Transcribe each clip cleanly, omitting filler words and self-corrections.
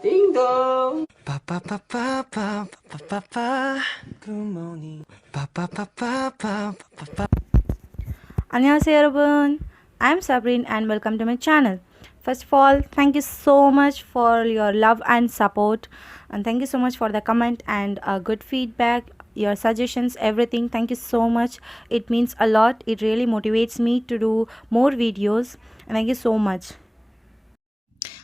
Ding dong. Pa pa pa pa pa pa pa pa. Good morning. Pa pa pa pa pa pa pa. 안녕하세요 여러분. I'm Sabreen and welcome to my channel. First of all, thank you so much for your love and support, and thank you so much for the comment and good feedback, your suggestions, everything. Thank you so much. It means a lot. It really motivates me to do more videos, and thank you so much.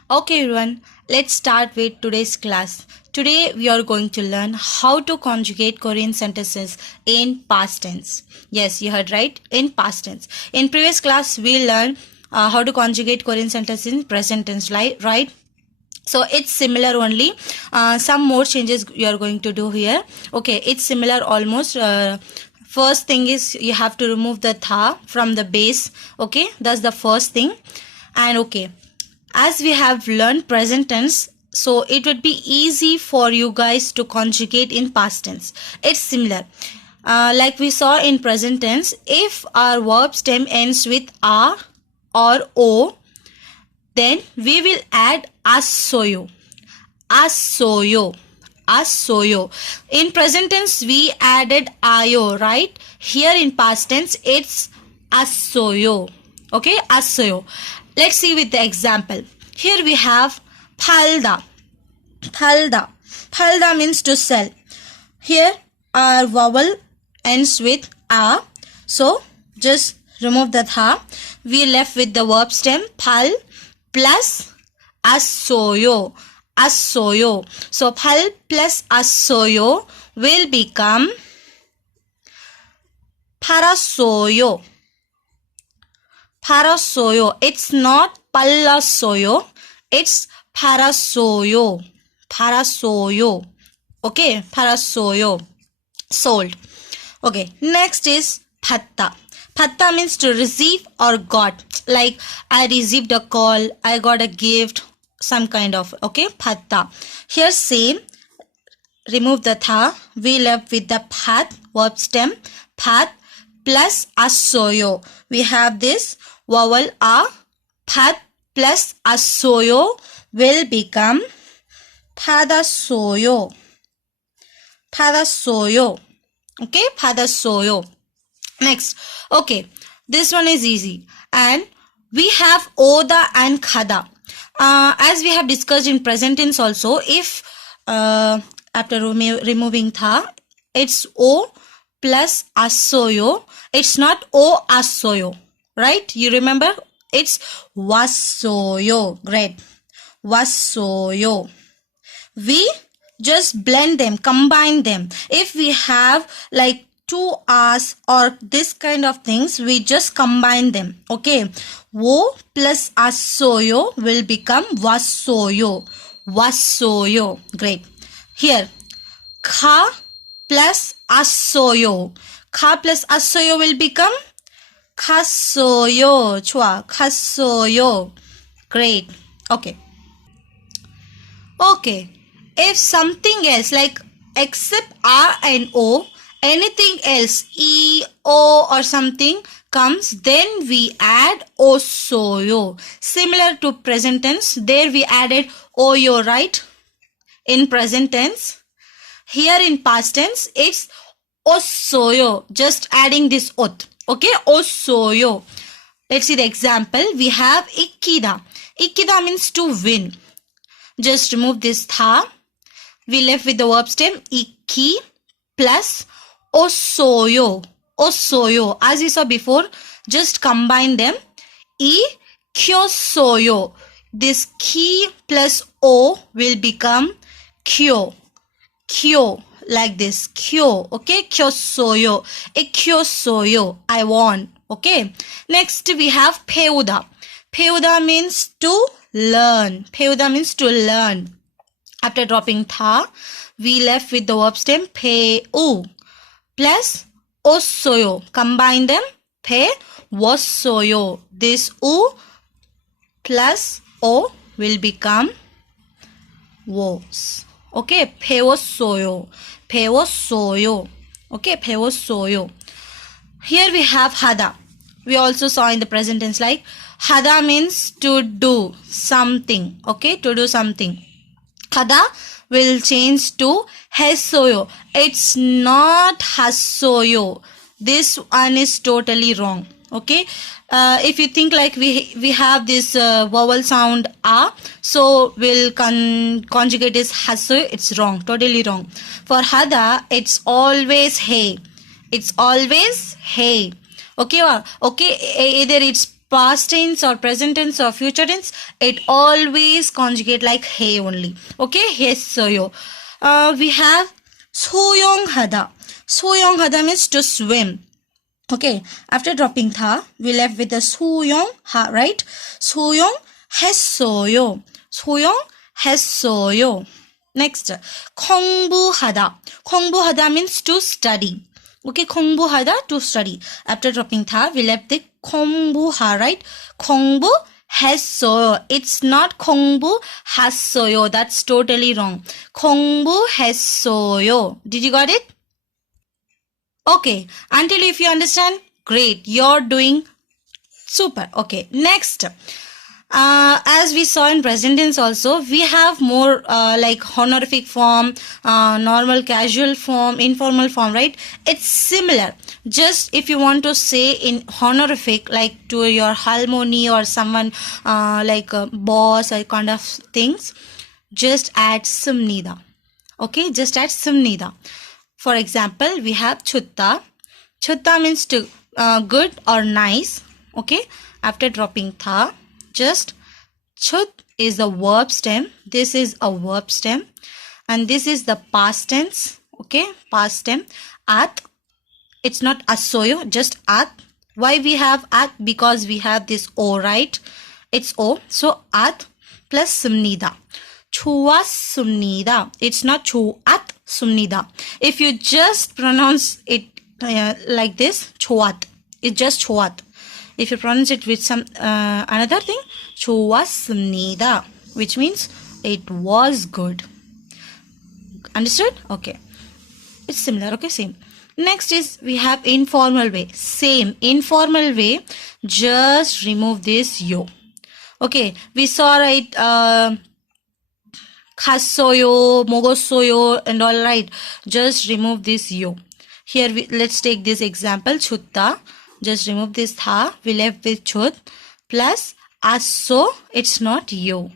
Okay everyone, let's start with today's class. Today we are going to learn how to conjugate Korean sentences in past tense. Yes, you heard right, in past tense. In previous class we learned how to conjugate Korean sentences in present tense, right? So it's similar only. Some more changes you are going to do here. Okay, it's similar almost. First thing is you have to remove the tha from the base. Okay, that's the first thing. And okay, as we have learned present tense, so it would be easy for you guys to conjugate in past tense. It's similar. Like we saw in present tense, if our verb stem ends with a or o, then we will add asoyo. Asoyo. Asoyo. In present tense, we added ayo, right? Here in past tense, it's asoyo. Okay, asoyo. Let's see with the example. Here we have palda. Palda. Palda means to sell. Here our vowel ends with a. So just remove the tha. We left with the verb stem pal plus asoyo. Asoyo. So pal plus asoyo will become parasoyo. Parasoyo. It's not pallasoyo. It's parasoyo. Parasoyo. Okay, parasoyo. Sold. Okay, next is patta. Patta means to receive or got. Like I received a call, I got a gift, some kind of. Okay, patta. Here same. Remove the tha. We left with the pat, verb stem, pat plus asoyo. We have this vowel a, pat plus asoyo will become padasoyo. Padasoyo. Okay, padasoyo. Next, okay, this one is easy. And we have oda and khada. As we have discussed in present tense also, if after removing tha, it's o plus asoyo. It's not o asoyo, right? You remember? It's wasoyo. Great. Wasoyo. We just blend them, combine them. If we have like two R's or this kind of things, we just combine them. Okay. Wo plus asoyo will become wasoyo. Wasoyo. Great. Here, kha plus asoyo. Kha plus asoyo will become khasoyo. Chua. Khasoyo. Great. Okay. Okay. If something else like except R and O, anything else E, O or something comes, then we add osoyo. Similar to present tense, there we added oyo, right? In present tense. Here in past tense, it's osoyo. Just adding this ot. Okay, osoyo. Let's see the example. We have ikkida. Ikkida means to win. Just remove this tha. We left with the verb stem ikki plus osoyo. Osoyo. As we saw before, just combine them. I kyosoyo. This ki plus o will become kyo. Kyo. Like this. Kyo. Okay. Kyosoyo. Kyosoyo. I won. Okay. Next we have peuda. Peuda means to learn. Peuda means to learn. After dropping tha, we left with the verb stem peu plus osoyo. Combine them. Pe wasoyo. This u plus o will become was. Okay, pewosoyo. Pewosoyo. Okay, pewosoyo. Here we have hada. We also saw in the present tense like hada means to do something. Okay, to do something. Hada will change to hesoyo. It's not hasoyo. This one is totally wrong. Okay, if you think like we have this vowel sound a, so we'll conjugate this hasoyo. It's wrong, totally wrong. For hada, it's always hey. It's always hey. Okay, okay, either it's past tense or present tense or future tense, it always conjugate like hey only. Okay, hesoyo. We have soyong hada. Soyong hada means to swim. Okay, after dropping tha, we left with the soyong ha, right? Soyong 했어요. 소영 했어요. Next, 공부하다. 공부하다 means to study. Okay, 공부하다, to study. After dropping tha, we left the 공부하, right? 공부했어요. It's not 공부했어요. That's totally wrong. 공부했어요. Did you got it? Okay, until if you understand, great, you're doing super. Okay, next, as we saw in present tense also, we have more like honorific form, normal casual form, informal form, right? It's similar. Just if you want to say in honorific, like to your harmony or someone like a boss or kind of things, just add sumnida. Okay, just add sumnida. For example, we have chutta. Chutta means to good or nice. Okay, after dropping tha, just chut is the verb stem. This is a verb stem, and this is the past tense. Okay, past stem. At, it's not asoyo, just at. Why we have at? Because we have this o, right? It's o. So at plus sumnida. Sumnida. It's not chuat sumnida. If you just pronounce it like this, chuat. It's just chuat. If you pronounce it with some another thing, sumnida, which means it was good. Understood? Okay. It's similar. Okay, same. Next is we have informal way. Same. Informal way. Just remove this yo. Okay. We saw, right, 갔어요, 먹었어요, and all, right. Just remove this yo. Here, let's take this example, chutta. Just remove this tha. We left with chut plus asso. It's not yo.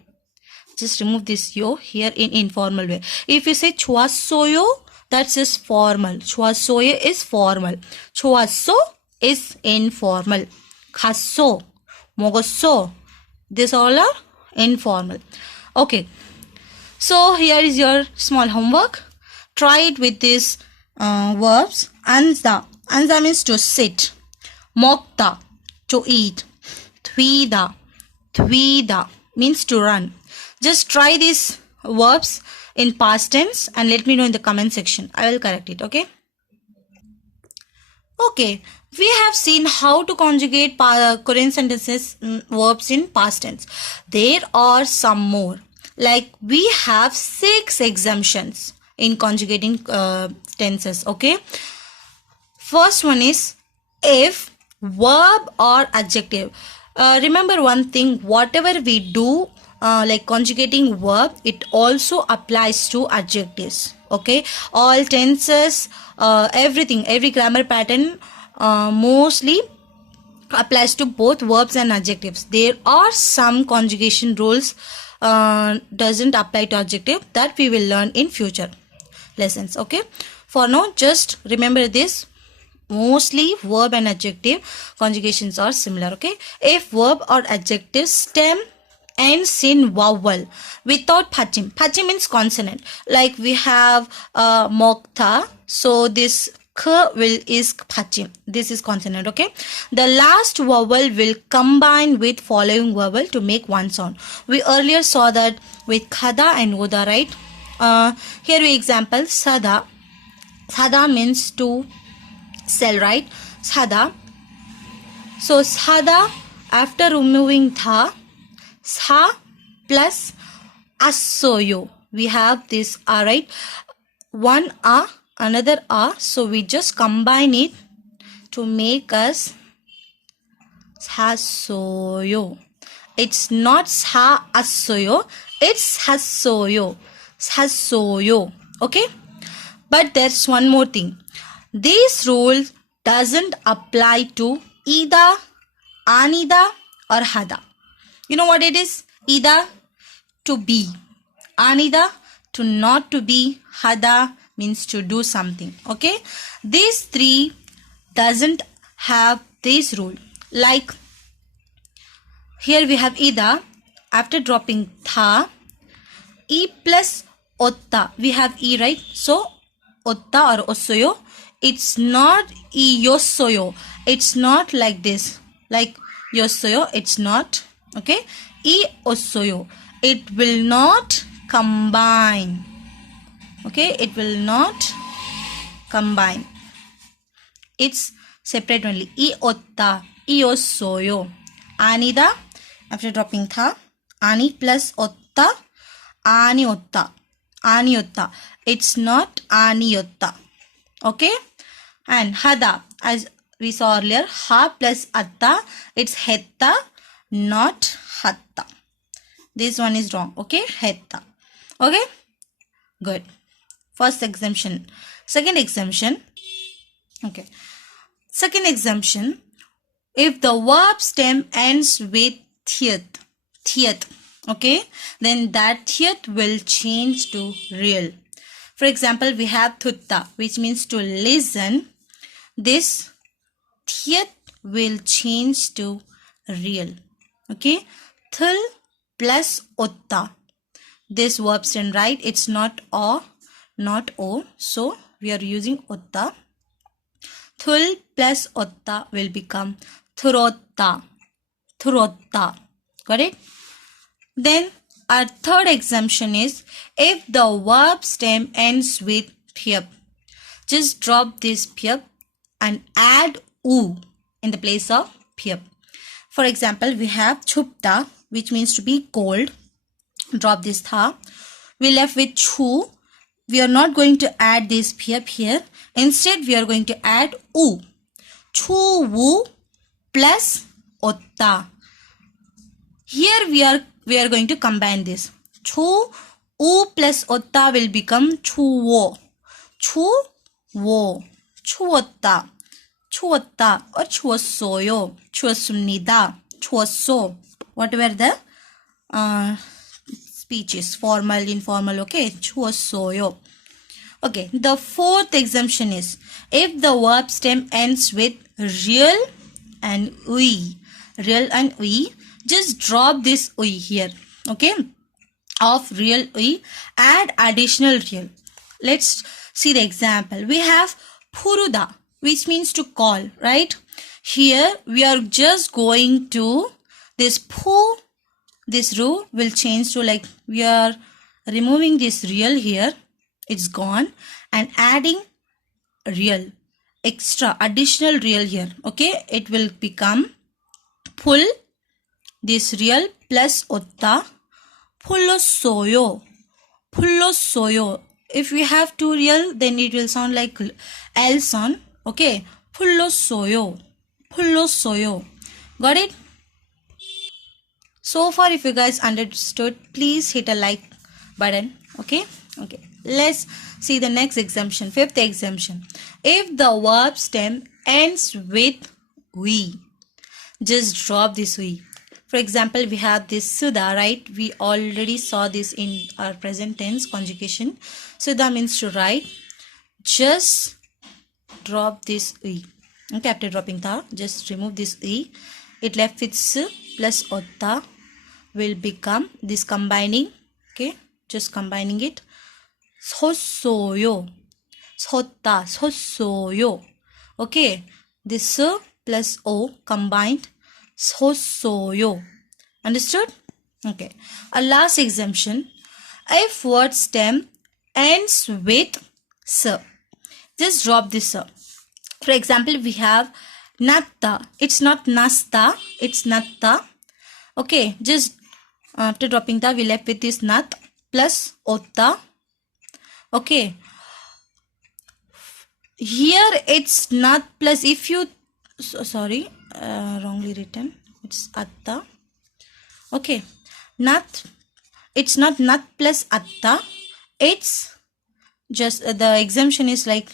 Just remove this yo here in informal way. If you say chuasoyo, that's is formal. Chuasoyo is formal. Chuaso is informal. 갔어, 먹었어. These all are informal. Okay. So here is your small homework. Try it with these verbs. Anza. Anza means to sit. Mokta, to eat. Tvida. Tvida means to run. Just try these verbs in past tense and let me know in the comment section. I will correct it, okay? Okay, we have seen how to conjugate Korean sentences, verbs in past tense. There are some more. Like we have 6 exemptions in conjugating tenses. Okay. First one is if verb or adjective. Remember one thing, whatever we do like conjugating verb, it also applies to adjectives. Okay. All tenses, everything, every grammar pattern mostly applies to both verbs and adjectives. There are some conjugation rules doesn't apply to adjective that we will learn in future lessons. Okay, for now just remember this, mostly verb and adjective conjugations are similar. Okay, if verb or adjective stem ends in vowel without pachim. Pachim means consonant, like we have mokta, so this k is pachim. This is consonant. Okay, the last vowel will combine with following vowel to make one sound. We earlier saw that with khada and uda, right? Here we example sada. Sada means to sell, right? Sada. So sada, after removing tha, sa plus asoyo, we have this a, right? One a, another a, so we just combine it to make us sasoyo. It's not sa asoyo, it's sasoyo. hassoyo. Okay, but there's one more thing. This rule doesn't apply to ida, anida, or hada. You know what it is? Ida, to be. Anida, to not to be. Hada means to do something. Okay, these three doesn't have this rule. Like here we have ida. After dropping tha, e plus otta, we have e, right? So otta or osoyo, it's not e yosoyo. It's not like this. Like yosoyo, it's not. Okay, e osoyo, it will not combine. Okay, it will not combine. It's separate only. E otta, e osoyo. Anida, after dropping tha, ani plus otta, ani otta, ani otta. It's not ani otta. Okay, and hada, as we saw earlier, ha plus atta, it's hetta, not hatta. This one is wrong. Okay, hetta. Okay, good. First exemption. Second exemption. Okay, second exemption. If the verb stem ends with thiet, okay, then that thiet will change to real. For example, we have thutta, which means to listen. This thiet will change to real. Okay, thul plus otta. This verb stem, right? It's not o, not o. So we are using otta. Thul plus otta will become thurotta. Thurotta. Got it? Then our third exemption is if the verb stem ends with pyap. Just drop this pyap and add u in the place of pyap. For example, we have chupta, which means to be cold. Drop this tha. We left with chu. We are not going to add this pyap here. Instead, we are going to add u. Chu wu plus otta. Here we are going to combine this. Chu u plus otta will become chu wo. Chu wo. Chuotta. Chuotta or chuosoyo. Chuosumnida. Chuoso. Whatever the speech is. Formal, informal. Okay. Chuosoyo. Okay. The fourth exemption is if the verb stem ends with real and ui. Real and ui. Just drop this ui here. Okay. Of real ui. Add additional real. Let's see the example. We have puruda, which means to call, right? Here we are just going to this pu, this ru will change to like we are removing this real here. It's gone and adding real, extra, additional real here. Okay, it will become pull this real plus otta, pullosoyo, pullosoyo. If we have two real, then it will sound like L sound. Okay, pullosoyo, pullosoyo. Got it? So far, if you guys understood, please hit a like button. Okay, okay. Let's see the next exemption. Fifth exemption. If the verb stem ends with we, just drop this we. For example, we have this sudha, right? We already saw this in our present tense conjugation. Sudha means to write. Just drop this e. Okay, after dropping tha, just remove this e. It left with s plus otta will become this combining. Okay, just combining it. Sosoyo. Sotta. Sosoyo. Okay, this s plus o combined. Sosoyo. Understood? Okay. Our last exemption. If word stem ends with s, just drop this s. For example, we have natta. It's not nasta. It's natta. Okay. Just after dropping the, we left with this nat plus otta. Okay. Here it's nat plus if you wrongly written, it's atta. Okay, nat, it's not nat plus atta, it's just the exemption is like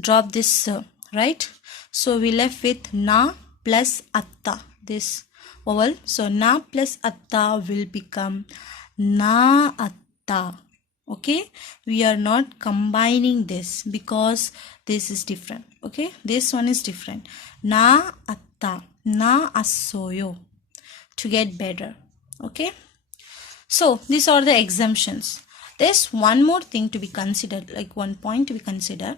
drop this right. So we left with na plus atta, this vowel. So na plus atta will become na atta. Okay, we are not combining this because this is different. Okay, this one is different. Na atta, na assoyo, to get better. Okay, so these are the exemptions. There's one more thing to be considered, like one point to be considered.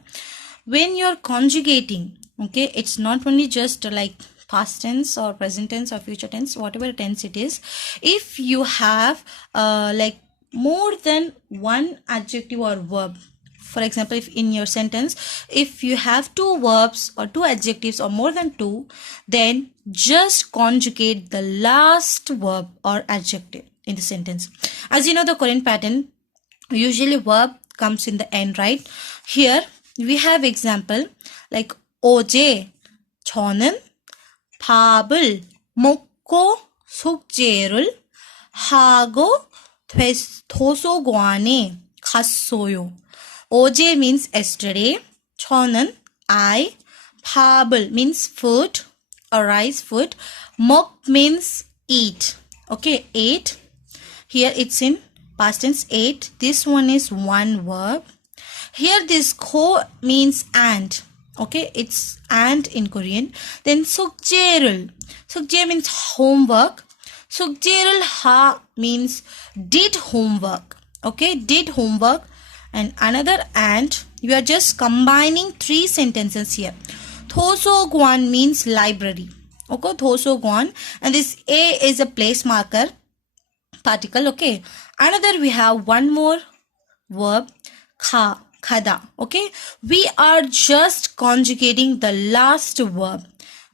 When you're conjugating, okay, it's not only just like past tense or present tense or future tense, whatever tense it is. If you have like more than one adjective or verb, for example, if in your sentence, if you have two verbs or two adjectives or more than two, then just conjugate the last verb or adjective in the sentence. As you know, the Korean pattern, usually verb comes in the end, right? Here we have example like 어제 저는 밥을 먹고 숙제를 하고 도서관에 갔어요. 어제 means yesterday, 저는 I, 밥을 means food or rice, food, 먹 means eat. Okay, ate. Here it's in past tense, ate. This one is one verb. Here this ko means and. Okay, it's and in Korean. Then 숙제를. 숙제 means homework. 숙제를 하 means did homework. Okay, did homework. And another and. You are just combining three sentences here. 도서관 means library. Okay, 도서관. And this A is a place marker particle. Okay, another we have one more verb, khada. Okay, we are just conjugating the last verb.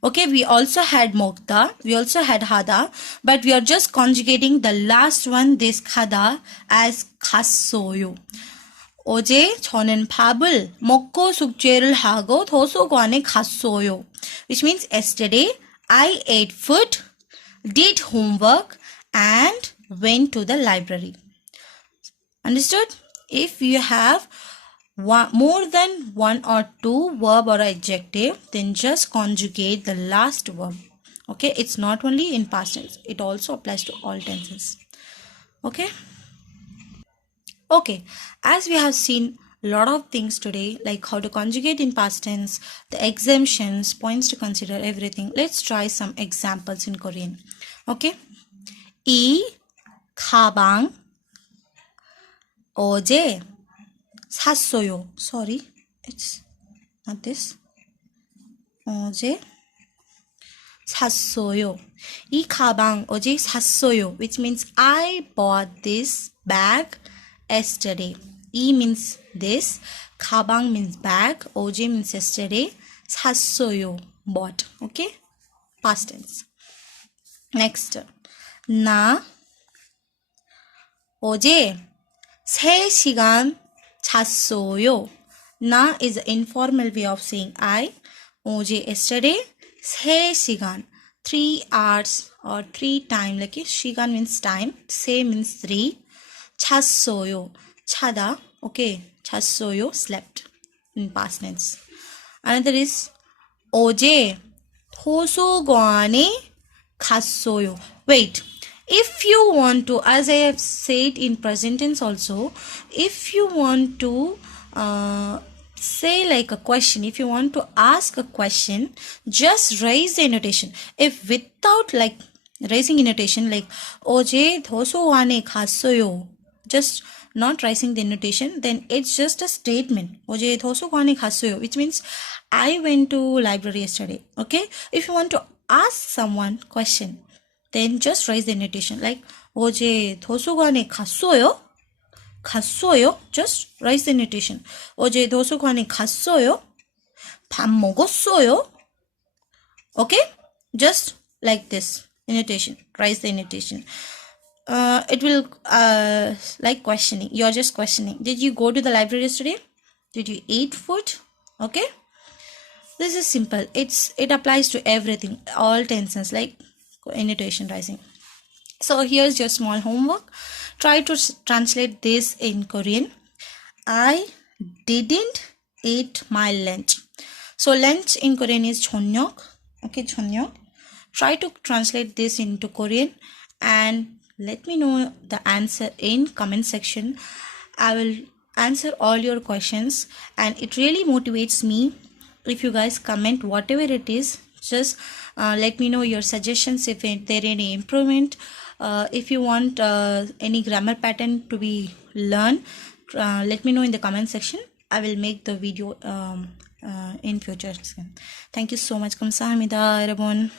Okay, we also had mokta, we also had hada, but we are just conjugating the last one, this khada, as 갔어요. 어제 저는 밥을 먹고 숙제를 하고 도서관에 갔어요. Which means yesterday I ate food, did homework, and went to the library. Understood? If you have more than one or two verb or adjective, then just conjugate the last verb. Okay, it's not only in past tense, it also applies to all tenses. Okay, as we have seen a lot of things today, like how to conjugate in past tense, the exemptions, points to consider, everything. Let's try some examples in Korean. Okay, 이 가방 어제 샀어요. Sorry, it's not this. 어제 샀어요. 이 가방 어제 샀어요, which means I bought this bag yesterday. 이 means this, 가방 means bag, 어제 means yesterday, 샀어요, bought. Okay, past tense. Next, 나 어제 3시간 잤어요. 나 is an informal way of saying I. 어제 yesterday, 3시간, 3 hours or 3 time. Like 시간 means time, 세 means 3. 잤어요, 자다. Okay, 잤어요, slept in past tense. Another is 어제 도서관에 갔어요. Wait, if you want to, as I have said in present tense also, if you want to say like a question, if you want to ask a question, just raise the intonation. If without like raising intonation, like 어제 도서관에 갔어요, just not raising the intonation, then it's just a statement. 어제 도서관에 갔어요, which means I went to library yesterday. Okay, if you want to ask someone question, then just raise the intonation, like 어제 도서관에 갔어요? 갔어요? Just raise the intonation. 어제 도서관에 갔어요? 밥 먹었어요? Okay, just like this intonation, raise the intonation. It will like questioning. You're just questioning. Did you go to the library yesterday? Did you eat food? Okay, this is simple. It applies to everything, all tenses, like intonation rising. So here's your small homework. Try to translate this in Korean. I didn't eat my lunch. So lunch in Korean is chonnyok. Okay, chonnyok. Try to translate this into Korean and let me know the answer in comment section. I will answer all your questions and it really motivates me if you guys comment whatever it is. Just let me know your suggestions if there any improvement. If you want any grammar pattern to be learned, let me know in the comment section. I will make the video in future. Thank you so much. 감사합니다, 여러분.